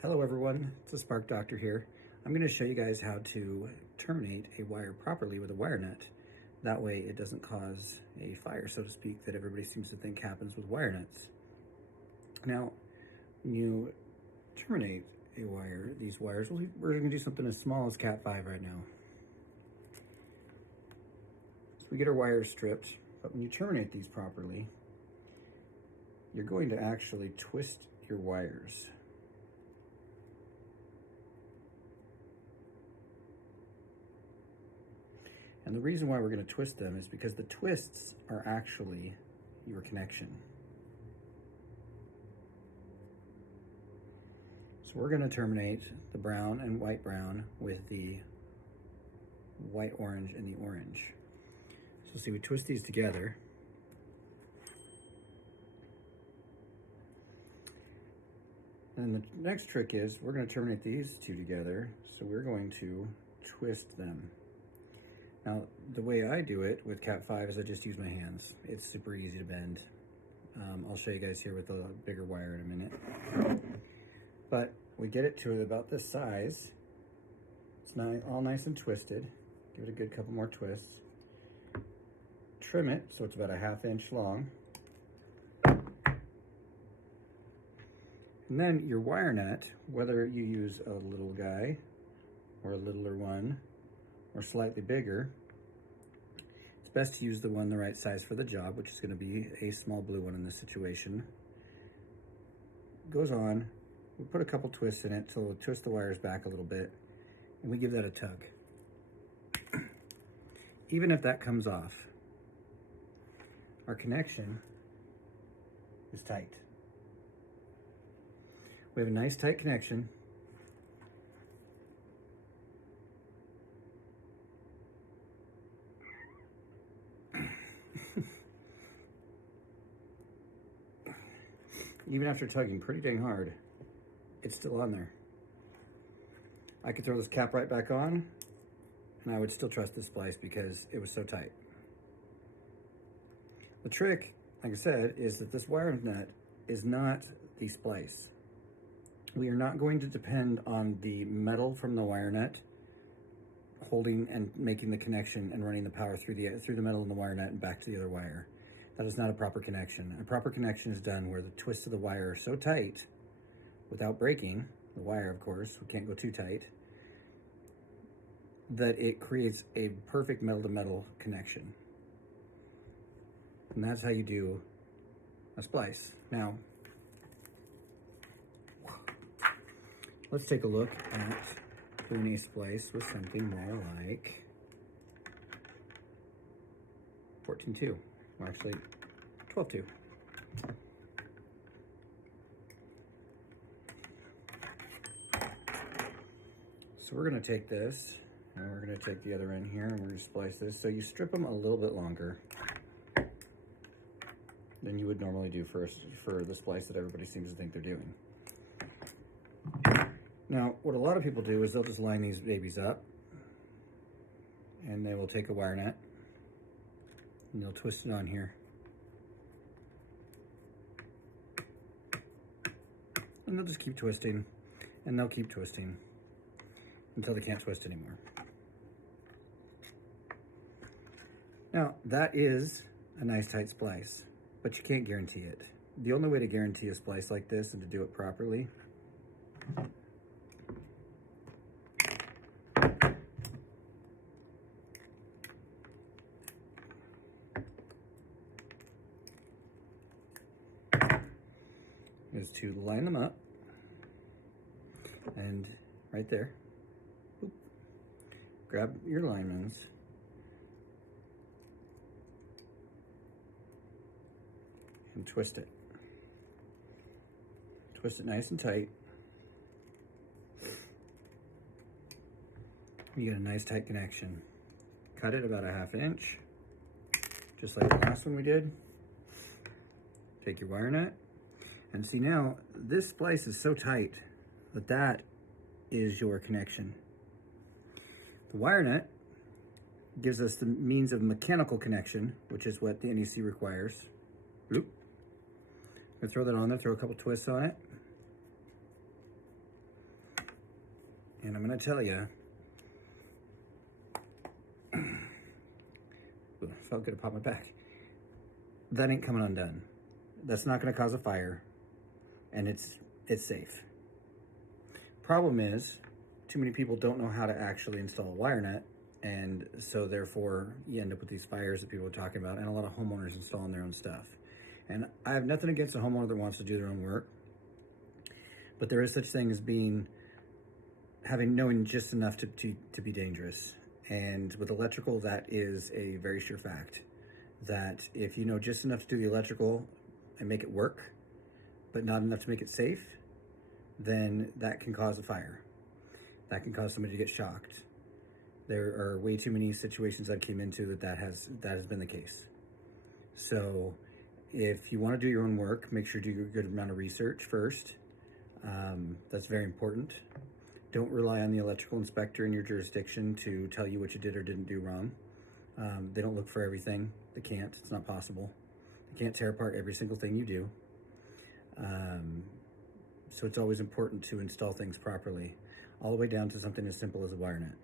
Hello everyone, it's the Spark Doctor here. I'm going to show you guys how to terminate a wire properly with a wire nut. That way it doesn't cause a fire, so to speak, that everybody seems to think happens with wire nuts. Now, when you terminate a wire, these wires, we're going to do something as small as Cat 5 right now. So we get our wires stripped, but when you terminate these properly, you're going to actually twist your wires. And the reason why we're going to twist them is because the twists are actually your connection. So we're going to terminate the brown and white brown with the white orange and the orange. So see, we twist these together. And the next trick is we're going to terminate these two together. So we're going to twist them. Now, the way I do it with Cat 5 is I just use my hands. It's super easy to bend. I'll show you guys here with a bigger wire in a minute. But we get it to about this size. It's all nice and twisted. Give it a good couple more twists. Trim it so it's about a 1/2 inch long. And then your wire nut, whether you use a little guy or a littler one, or slightly bigger, it's best to use the one the right size for the job, which is going to be a small blue one in this situation. Goes on, we put a couple twists in it, so we'll twist the wires back a little bit, and we give that a tug. Even if that comes off, our connection is tight. We have a nice tight connection. Even after tugging pretty dang hard, it's still on there. I could throw this cap right back on, and I would still trust this splice because it was so tight. The trick, like I said, is that this wire nut is not the splice. We are not going to depend on the metal from the wire nut holding and making the connection and running the power through the metal in the wire nut and back to the other wire. That is not a proper connection. A proper connection is done where the twists of the wire are so tight, without breaking the wire, of course, we can't go too tight, that it creates a perfect metal-to-metal connection. And that's how you do a splice. Now, let's take a look at doing a splice with something more like 14-2. Or actually 12-2. So we're going to take this, and we're going to take the other end here, and we're going to splice this. So you strip them a little bit longer than you would normally do for the splice that everybody seems to think they're doing. Now, what a lot of people do is they'll just line these babies up, and they will take a wire nut, and they'll twist it on here. And they'll just keep twisting, and they'll keep twisting until they can't twist anymore. Now, that is a nice tight splice, but you can't guarantee it. The only way to guarantee a splice like this and to do it properly is to line them up, and right there, grab your linements, and twist it. Twist it nice and tight. You get a nice tight connection. Cut it about a 1/2 inch, just like the last one we did. Take your wire nut. And see, now this splice is so tight that is your connection. The wire nut gives us the means of mechanical connection, which is what the NEC requires. Oop. I'm gonna throw that on there, throw a couple twists on it. And I'm going to tell you, felt good to pop my back. That ain't coming undone. That's not going to cause a fire, and it's safe. Problem is, too many people don't know how to actually install a wire net, and so therefore you end up with these fires that people are talking about, and a lot of homeowners installing their own stuff. And I have nothing against a homeowner that wants to do their own work, but there is such thing as knowing just enough to be dangerous. And with electrical, that is a very sure fact, that if you know just enough to do the electrical and make it work, but not enough to make it safe, then that can cause a fire. That can cause somebody to get shocked. There are way too many situations I've came into that has been the case. So if you want to do your own work, make sure you do a good amount of research first. That's very important. Don't rely on the electrical inspector in your jurisdiction to tell you what you did or didn't do wrong. They don't look for everything. They can't. It's not possible. They can't tear apart every single thing you do. So it's always important to install things properly, all the way down to something as simple as a wire net.